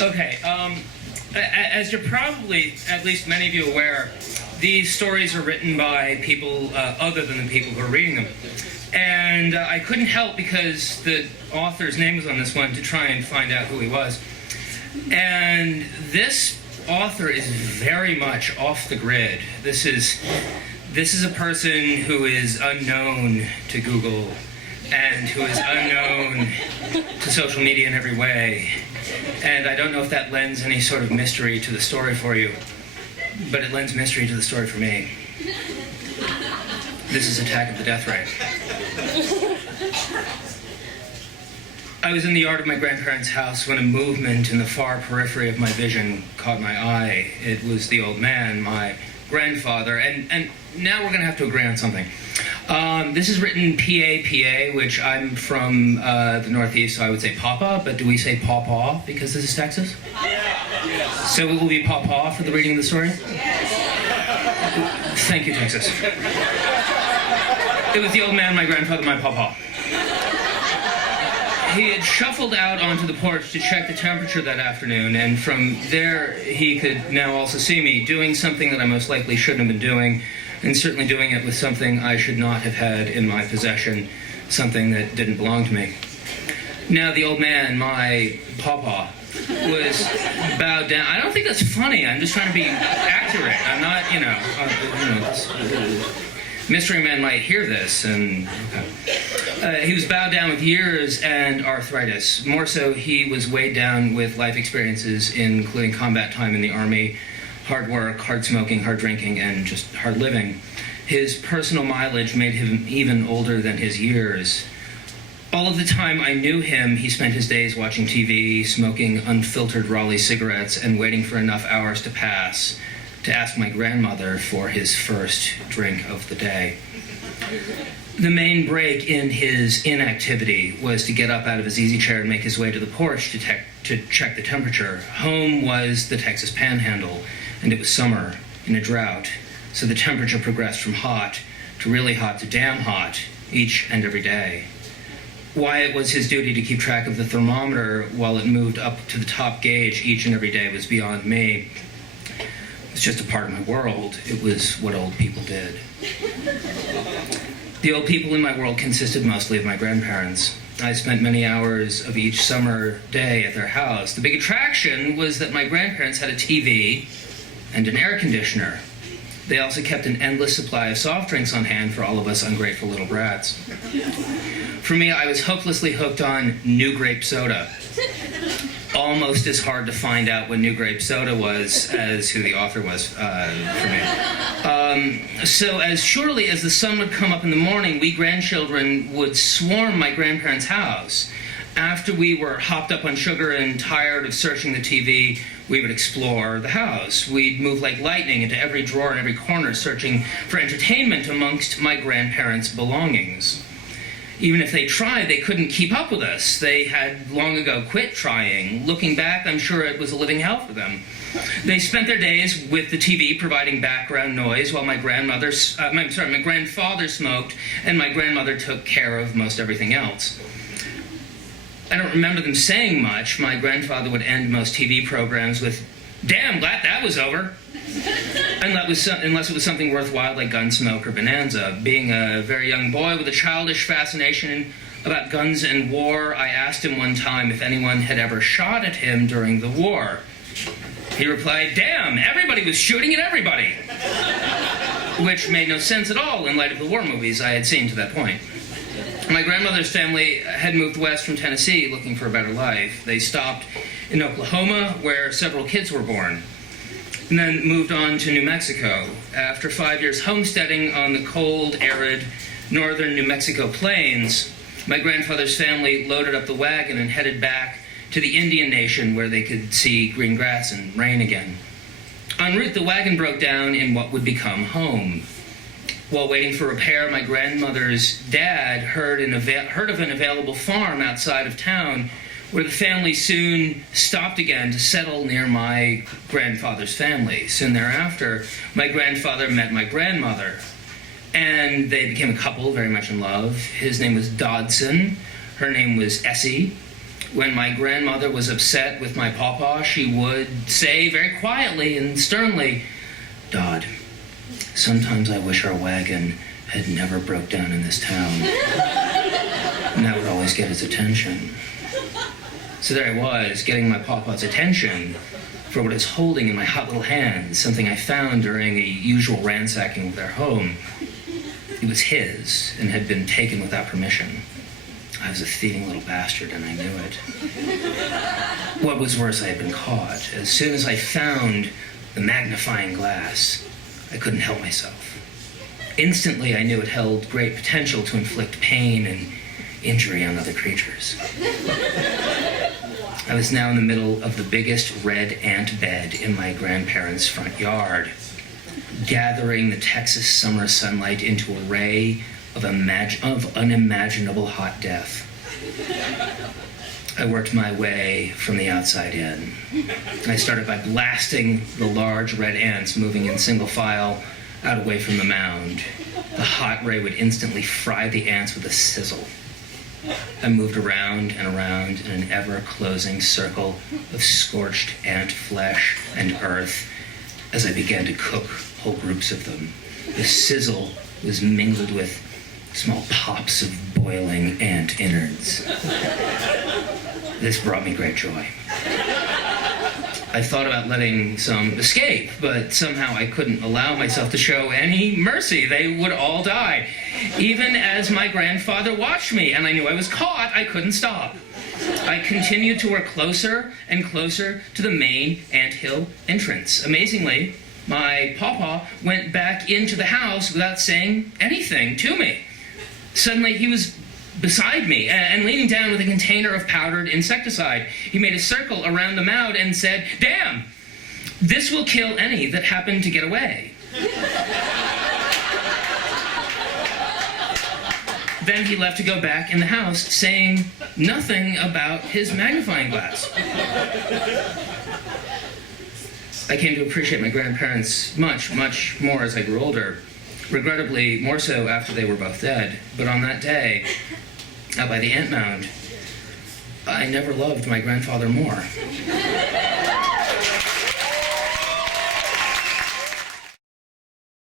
Okay, as you're probably, at least many of you, aware, these stories are written by people other than the people who are reading them. And I couldn't help, because the author's name was on this one, to try and find out who he was. And this author is very much off the grid. This is a person who is unknown to Google and who is unknown to social media in every way. And I don't know if that lends any sort of mystery to the story for you, but it lends mystery to the story for me. This is Attack of the Death Ray. I was in the yard of my grandparents' house when a movement in the far periphery of my vision caught my eye. It was the old man, my grandfather, and now we're going to have to agree on something. This is written P-A-P-A, which I'm from the Northeast, so I would say Papa, but do we say Pawpaw because this is Texas? Yeah. So it will be Pawpaw for the reading of the story? Thank you, Texas. It was the old man, my grandfather, my Pawpaw. He had shuffled out onto the porch to check the temperature that afternoon, and from there he could now also see me doing something that I most likely shouldn't have been doing, and certainly doing it with something I should not have had in my possession, something that didn't belong to me. Now the old man, my Pawpaw, was bowed down. I don't think that's funny. I'm just trying to be accurate. I'm not, mystery man might hear this, and he was bowed down with years and arthritis. More so, he was weighed down with life experiences, including combat time in the Army, hard work, hard smoking, hard drinking, and just hard living. His personal mileage made him even older than his years. All of the time I knew him, he spent his days watching TV, smoking unfiltered Raleigh cigarettes, and waiting for enough hours to pass to ask my grandmother for his first drink of the day. The main break in his inactivity was to get up out of his easy chair and make his way to the porch to check the temperature. Home was the Texas Panhandle, and it was summer in a drought, so the temperature progressed from hot to really hot to damn hot each and every day. Why it was his duty to keep track of the thermometer while it moved up to the top gauge each and every day was beyond me. It's just a part of my world. It was what old people did. The old people in my world consisted mostly of my grandparents. I spent many hours of each summer day at their house. The big attraction was that my grandparents had a TV and an air conditioner. They also kept an endless supply of soft drinks on hand for all of us ungrateful little brats. For me, I was hopelessly hooked on New Grape Soda. Almost as hard to find out what New Grape Soda was as who the author was for me. So as surely as the sun would come up in the morning, we grandchildren would swarm my grandparents' house. After we were hopped up on sugar and tired of searching the TV, we would explore the house. We'd move like lightning into every drawer and every corner, searching for entertainment amongst my grandparents' belongings. Even if they tried, they couldn't keep up with us. They had long ago quit trying. Looking back, I'm sure it was a living hell for them. They spent their days with the TV providing background noise while my grandfather smoked and my grandmother took care of most everything else. I don't remember them saying much. My grandfather would end most TV programs with, "Damn, glad that was over." Unless it was something worthwhile like Gunsmoke or Bonanza. Being a very young boy with a childish fascination about guns and war, I asked him one time if anyone had ever shot at him during the war. He replied, "Damn, everybody was shooting at everybody," which made no sense at all in light of the war movies I had seen to that point. My grandmother's family had moved west from Tennessee looking for a better life. They stopped in Oklahoma, where several kids were born, and then moved on to New Mexico. After 5 years homesteading on the cold, arid northern New Mexico plains, my grandfather's family loaded up the wagon and headed back to the Indian Nation where they could see green grass and rain again. En route, the wagon broke down in what would become home. While waiting for repair, my grandmother's dad heard of an available farm outside of town where the family soon stopped again to settle near my grandfather's family. Soon thereafter, my grandfather met my grandmother, and they became a couple very much in love. His name was Dodson. Her name was Essie. When my grandmother was upset with my pawpaw, she would say very quietly and sternly, "Dodd, sometimes I wish our wagon had never broke down in this town." And that would always get his attention. So there I was, getting my pawpaw's attention for what I was holding in my hot little hands, something I found during a usual ransacking of their home. It was his and had been taken without permission. I was a thieving little bastard, and I knew it. What was worse, I had been caught. As soon as I found the magnifying glass, I couldn't help myself. Instantly, I knew it held great potential to inflict pain and injury on other creatures. I was now in the middle of the biggest red ant bed in my grandparents' front yard, gathering the Texas summer sunlight into a ray of unimaginable hot death. I worked my way from the outside in. I started by blasting the large red ants moving in single file out away from the mound. The hot ray would instantly fry the ants with a sizzle. I moved around and around in an ever-closing circle of scorched ant flesh and earth as I began to cook whole groups of them. The sizzle was mingled with small pops of boiling ant innards. This brought me great joy. I thought about letting some escape, but somehow I couldn't allow myself to show any mercy. They would all die. Even as my grandfather watched me, and I knew I was caught, I couldn't stop. I continued to work closer and closer to the main anthill entrance. Amazingly, my pawpaw went back into the house without saying anything to me. Suddenly, he was beside me and leaning down with a container of powdered insecticide. He made a circle around the mound and said, "Damn, this will kill any that happen to get away." Then he left to go back in the house, saying nothing about his magnifying glass. I came to appreciate my grandparents much, much more as I grew older. Regrettably, more so after they were both dead. But on that day, out by the ant mound, I never loved my grandfather more.